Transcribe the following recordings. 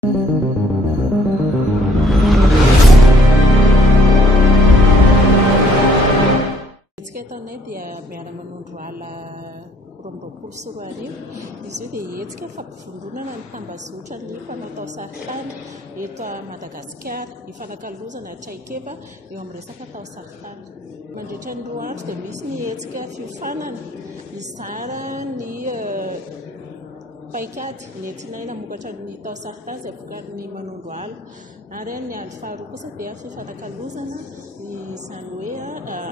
Hetsika taonay dia miara-manondro ala rombapolo sy roa arivo. Izy io dia hetsika fampivondronana ny tambazotra ny mpanatao saritany eto Madagasikara, ifanakalozana traikefa eo amin'ny resaka tao saritany. Mandritra ny 2 andro dia misy ny hetsika fiofanana izara ny paikady netinaina mokatra ny tao saritany izay vokarin'ny manondro ala, ary ny andro faharoa kosa dia fifanakalozana izany hoe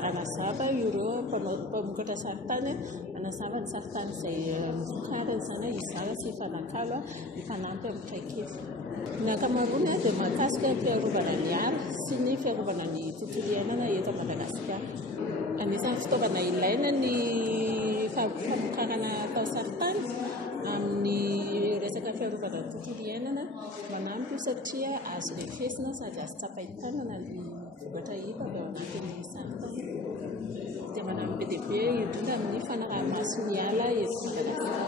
anazava ireo mpamokatra saritany, anazava ny saritany izay mivokariny izany izara sy hifanakalo hifanampy amin'ny traikefa. Ny ankamaroany dia mahakasika ny fiarovana ny ala sy ny fiarovana ny tontolo iainana eto Madagasikara. Anisan'ny fitaovana ilaina ny famokarana tao saritany amin'ny resaka fiarovana ny tontolo iainana, manampy satria azo refesina sady azo tsapaitanana ny vokatra hita avy ao anatin'ny saritany. Dia manampy be dia be indrindra amin'ny fanaraha-mason'ny ala eto Madagasikara.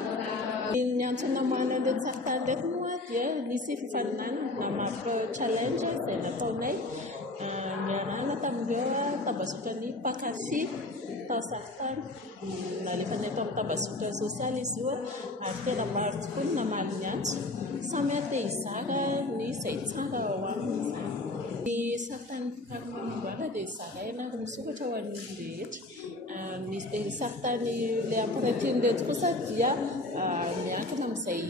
Ny antony namoahana an'ireny saritany ndraiky moa dia nisy fifaninana na mafy challenge izay nataonay niarahana tamin'ireo tambazotra ny mpakafy tao saritany. Nalefanay tamin'ny tambazotra sosialy izy io ary tena maro tokoa ny namaly ny antso, samy te hizara ny izay tsara ao aminy. Ny saritany vokarin'olona dia zaraina ary misokatra ho an'ny rehetra. Ny saritany ilay ampiratian'ireto kosa dia miankina amin'izay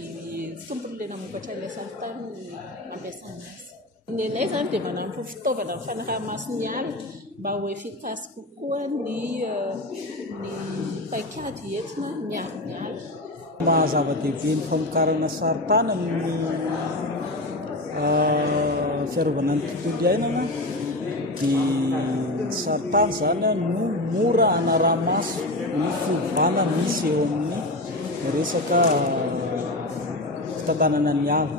tompon'ilay namokatra ilay saritany ampiasana azy. Ny anay izany dia manampy fitaovana amin'ny fanaraha-mason'ny ala mba ho efikasy kokoa ny paikady entina miaro ny ala. Mahazava-dehibe ny famokarana saritany amin'ny fiarovana ny tontolo iainana dia saritany izany no mora hanaraha-maso ny fiovana misy eo amin'ny resaka fitantanana ny ala.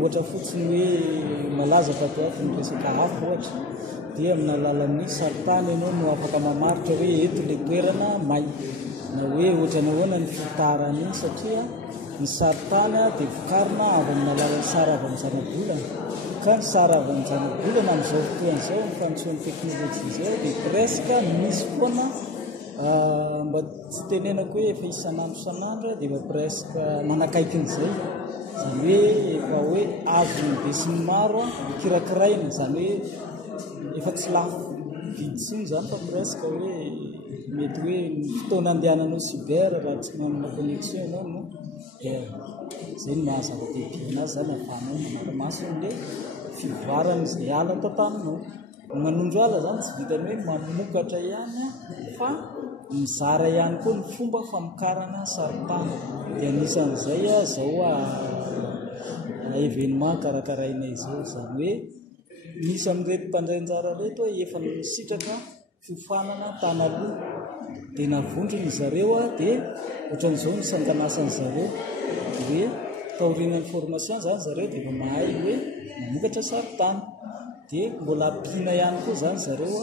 Ohatra fotsiny hoe malaza tato ny resaka afo ohatra dia amin'ny alalan'ny saritany ianao no afaka mamaritra hoe eto ilay toerana may, na hoe ohatra ny ahoana ny fitarany iny, satria ny saritany dia vokarina avy amin'ny alalan'ny sary avy amin'ny zana-bolana, ka ny sary avy amin'ny zana-bolana amin'izao fotoan'izao ny fanontsoan'ny teknôlôjia izao dia presque misy foana mba tsy tenenako hoe efa isan'andro dia efa presque manakaiky an'izay, izany hoe efa hoe azo be sy ny maro kirakiraina, izany hoe efa tsy lafo viditsiny izany fa presque hoe mety hoe ny fotoana andehananao cyber raha tsy manana connexion ianao no izay no mahazava-dehibe anazy izany ahafahanao manara-maso an'ilay fivoarana izay ala tantaninao. Manondro ala izany tsy vitany hoe mamokatra ihany fa mizara ihany koa ny fomba famokarana saritany. Dia anisan'izay izao événement karakaraina izao, izany hoe misy amin'ireto mpandrainjara reto efa nisitraka fiofanana tany aloha dia navondrony zareo dia ohatran'izao ny sanganasany zareo hoe taorian'ny formation izany zareo dia efa mahay hoe mamokatra saritany, dia mbola ampiana ihany koa izany zareo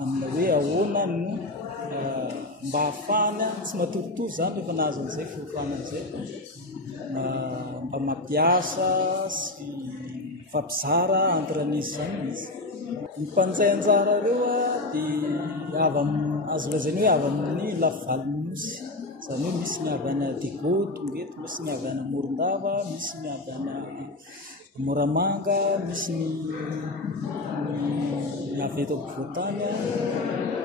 amin'ny hoe ahoana no mba hahafahana tsy matoritory izany rehefa nahazo an'izay fiofanana izay, mba mampiasa sy fampizara entre-an'izy izany izy. Ny mpanjay anjara ireo dia azo lazaina hoe avy amin'ny lafivalonynosy, izany hoe misy ny avy any Digoto mety, misy ny avy any Morondava, misy ny avy any Moramanga, misy ny avy eto ampovoantany,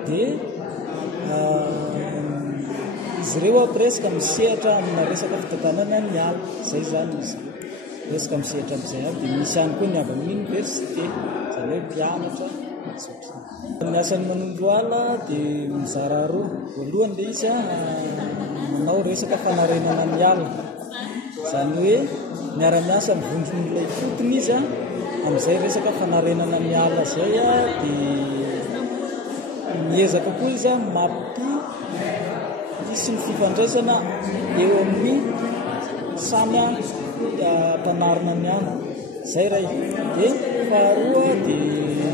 dia izy ireo presque misehatra amina resaka fitantanana ny ala, izay zany izy presque misehatra amin'izay aby. Dia misy ihany koa ny avy amin'ny université, izany hoe mpianatra. Ny asan'ny manondro ala dia mizara roa. Voalohany dia izy manao resaka fanarenana ny ala, izany hoe miara-miasa mivondron'ilay fotony izy amin'izay resaka fanarenana ny ala izay, dia miezaka koa izy isy ny fifandraisana eo amin'ny samy mpanarina ny ala, izay ray. Dia faharoa dia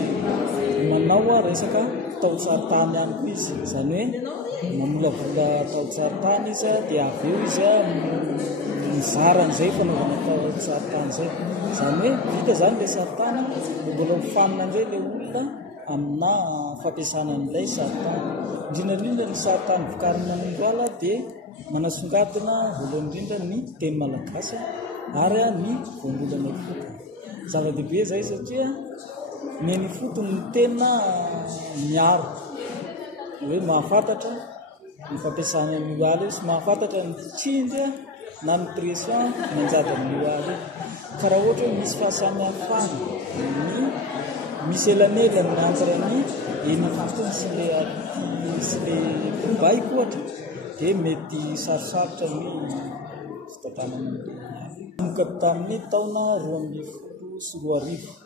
manao resaka tao-saritany ihany koa izy, izany hoe mamolavola tao-saritany izy dia avy eo izy mizaran'izay fanaovana tao saritany zay zany hoe vita zany le saritany mbola mifanina indray le olona amina fampiasana an'ilay saritany indrindrandrindra ny saritany vokariny manondrala dia manasongadina voalohany indrindra ny teny malagasy ary ny voambolana fotony zava-dehibe zay satria ny fotony ny tena miaro hoe mahafantatra ny fampiasana ny oaly sy mahafantatra ny tsindry na ny pression manjady amin'ny oaly ka raha ohatra hoe misy fahasamihafana ny misy elanelany entre ny eny fotony sy le baiko ohatra dia mety sarosarotra ny fitatana nomboka tamin'ny taona 2014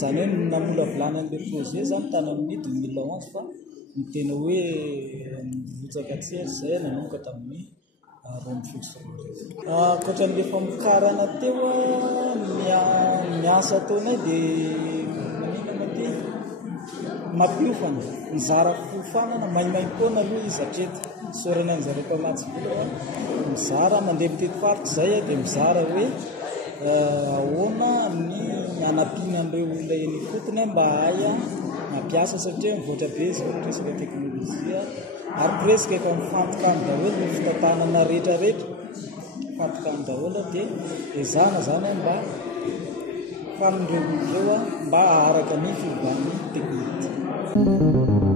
zany hoe namola volana an'le projet zany tany amin'ny 2011 fa ny tena hoe mivotsaka tsery zay nanomboka tamin'ny 2014 ankoatran'le famokarana teo miasa ataonay dia maninana ty mampiofana mizara fiofanana maimaim-poana aloha izy hatreto sorana an'zareo mpamatsy vola mizara mandeha mitety faritra zay dia mizara hoe ahoana ny anampiana an'ireo olona eny fotony mba haya mampiasa satria mivoatra be izy resaka teknôlôjia ary presque efa mifantoka amin'ny daholo ny fitantanana rehetrarehetra mifantoka amin'ny daholo dia ezana zany mba famin'ireo olon'ireo mba aharaka ny fiovan'ny teknôlôjia